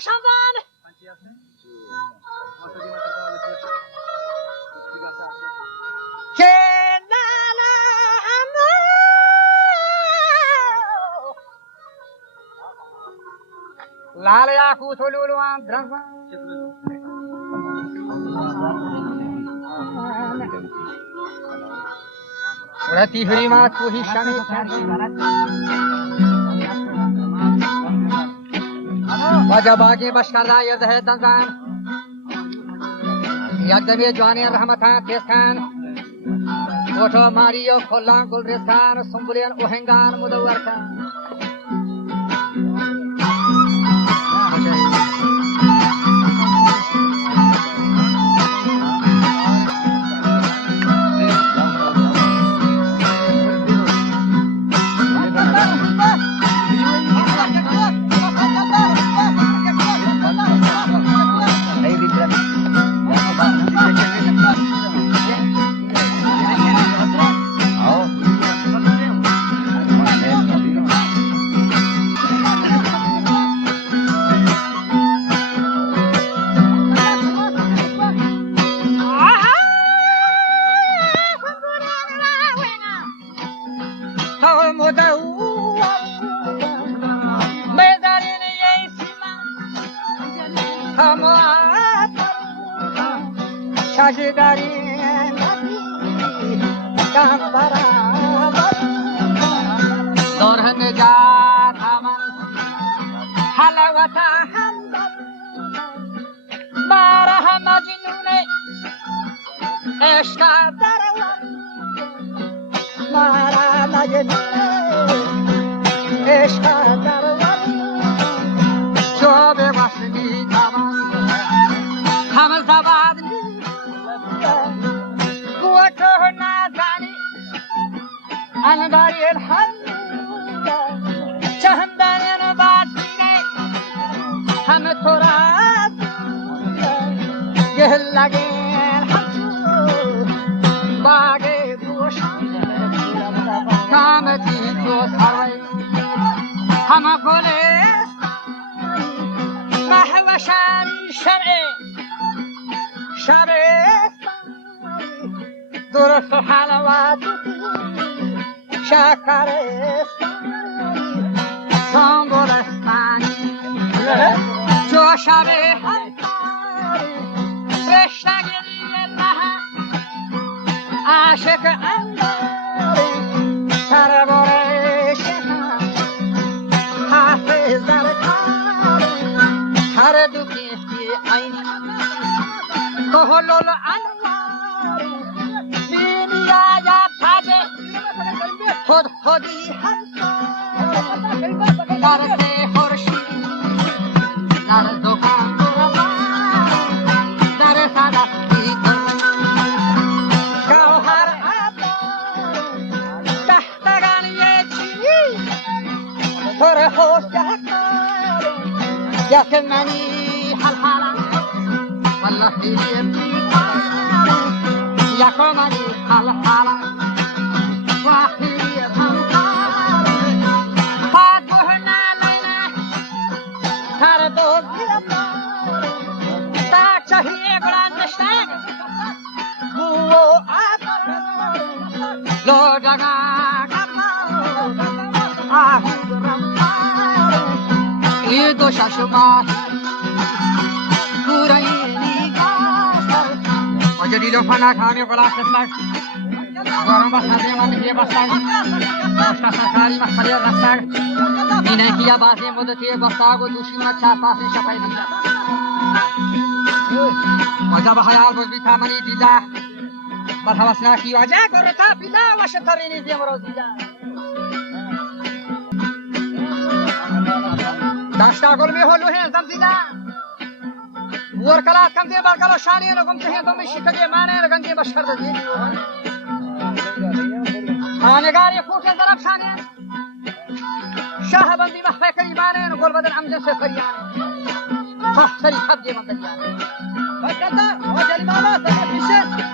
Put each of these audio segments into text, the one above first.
شنزان که لالا همو لالا یاکوت و لولوان درنزان ورتی حریمات کوهی شمی وجب آگی بشکردہ یرد ہے تنزان یک دمی جوانی رحمتان تیسکان کوٹو ماریو کھلان گل رسکان سنبولین اوہنگان مدورکان Bastago dushima chapa se shapai dila. Wajab hayal bos bitamani dila. Barhawasna ki wajah gorta pila wasatarini diamro dila. Dashta gol me holu hai zamzila. Workalat kam de barkalo shani no gum chahiye to me shikage mane gange bashar de. Anegar ye kote taraf shani. شاهبندی محفه کریمانه و گل بدن امجد سفریانه فحصری خبجه من دلیانه فکتا و جلیمالا سکت میشه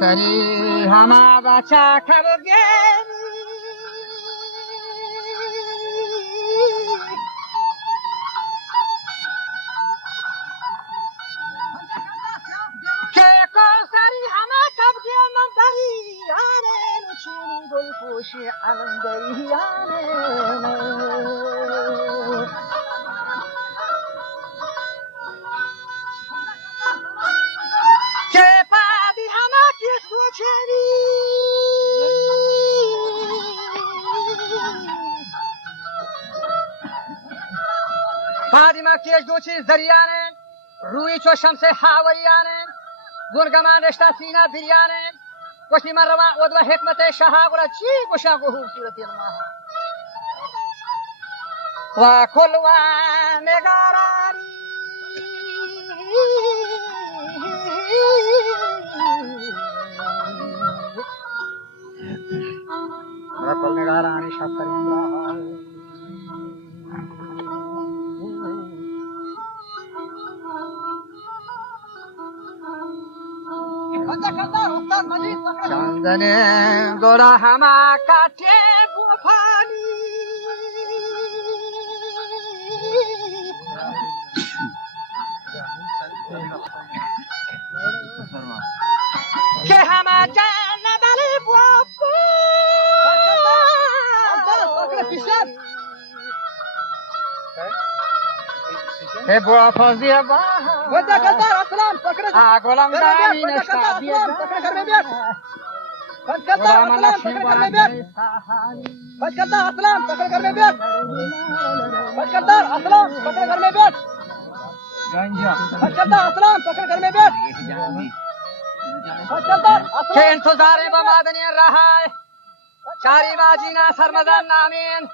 سری همه بچه که بگیم که سری همه که بگیم من دریانه نوچینی گل پوشی علم دریانه فاطمه کیش دو چیز دریانه روی چو شمس هوایانه گرگمان رشته سینه بریانه گوشتی من روان و حکمت شاه گولا چی گوشا گو خوبصورتی الماه و کل و نگارانی و کل نگارانی شفترین راه چندن گوره همه کتی بوپانی که همه جنه بلی بوپانی که بوپازی با وده کلدار اسلام پکڑ آگولم دانی نشتا اسلام پکڑ کر میں بیٹھ کلدار اسلام پکڑ کر میں بیٹھ کلدار اسلام پکڑ کر میں بیٹھ کلدار اسلام پکڑ کر میں بیٹھ کلدار اسلام پکڑ کر میں بیٹھ که انتظار با مادنی رها چاری باجینا سرمدان نامین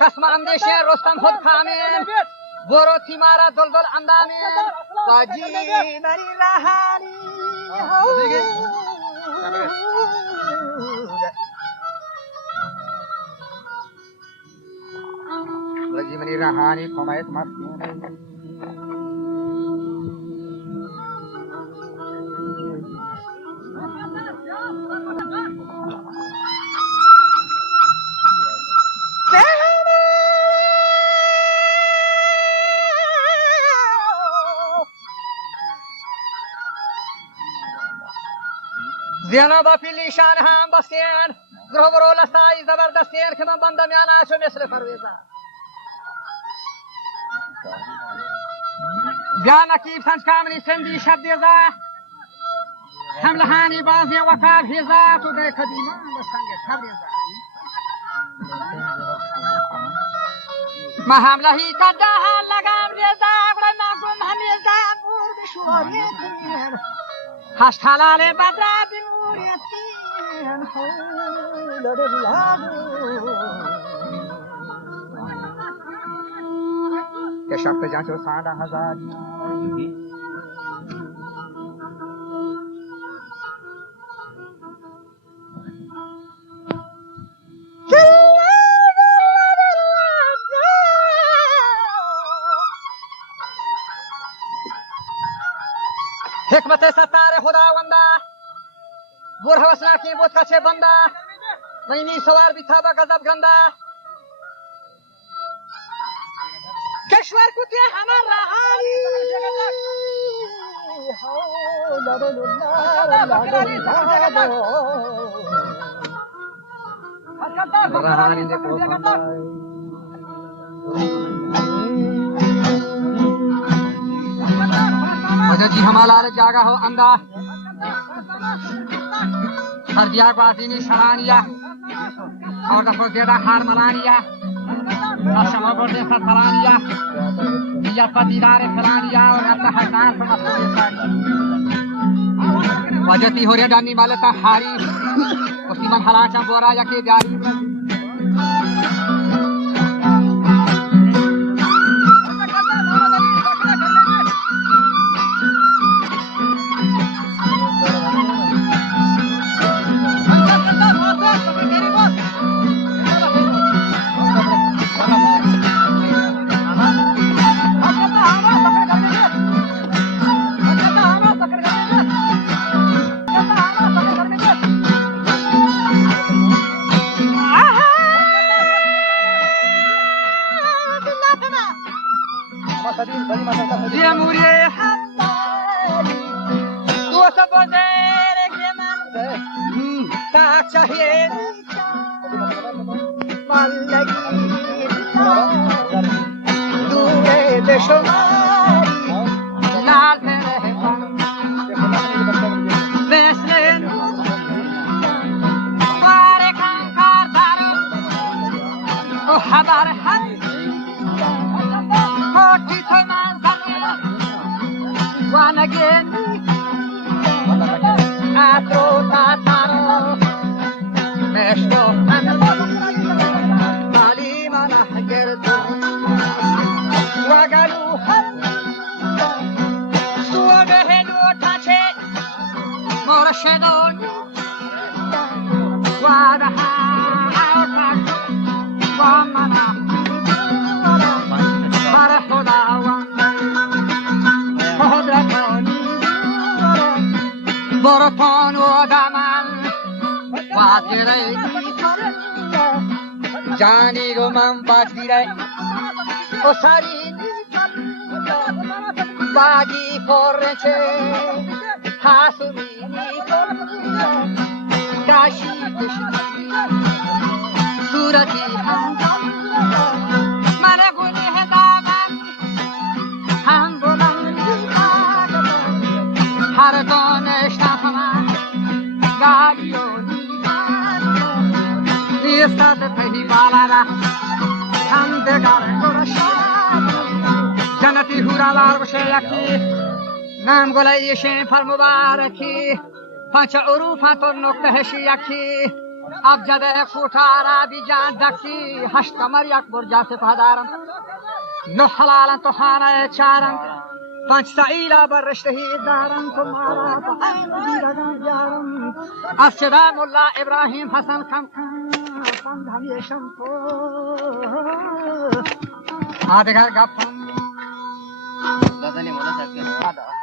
قسم اندیشه رستم خود کامین برو تیمارا دلدل اندامین باجی منی رهانی باجی منی رهانی کمایت مستین زینا با پیلیشان هم بستین گروه برو لستایی زبردستین که من بندم یا ناشو مثل فرویزا بیا نکیب سنج کامنی سندی شب دیزا حملهانی بازی وکار هیزا تو در قدیمان بسنگ تبریزا ما حملهی کده ها لگم ریزا گره نگم همیزا بور بشواری تیر هشت حلال بدره بموریتین حول دلالو که شخص جان چو 100,000 حکمت ستار خداوندا بور حوصله کی بود کچه بندا وینی سوار بی تابا غضب گندا کشور کوتی همه رهایی رهانی دیکھو वजह जी हमारा जागा हो अंदा हर दिया को आदमी शरानिया और दफो ज्यादा हार मलानिया नशा बढ़ने से फलानिया या पतिदार फलानिया और अपना हकार समझते सारी वजह ती हो रे डानी वाले ता हारी उसी मन हलाचा बोरा या के जारी دیه موری دوست بزرگ من تک چهید مالگی دوره به شماری لال پرهفن مثل بارکن کار دارم و خبر هست کوتی تو من زنیم و نگینی اترو تاتارو مشتو مالی من گردو و گلو سو بهلو تاچه مرشدون و دها اوتاک و منا بر خداوند قدرتانی برتان و دمن وادیره جانی رو من بادیره و سرین باگی پرچه حسومینی داشی کشی صورتی هم من گونه دامن هم بلند هر دانش نفهمم گالیونی نیستد پهی بالا را هم دگر گرشد جنتی هورالار بشه یکی نام گلایشین پر مبارکی پنچ عروفت و نکتهش یکی ابجد کوتارا بی جان دکی هشت کمر یک برجا سپهدارم نه حلالن تو خانه چارم پنج سعیلا بر رشتهی دارم تمہارا پهن دیرگان بیارم از چدا ملا ابراهیم حسن کم کم پند همیشم تو آدگر گفم دادنی مولا سکر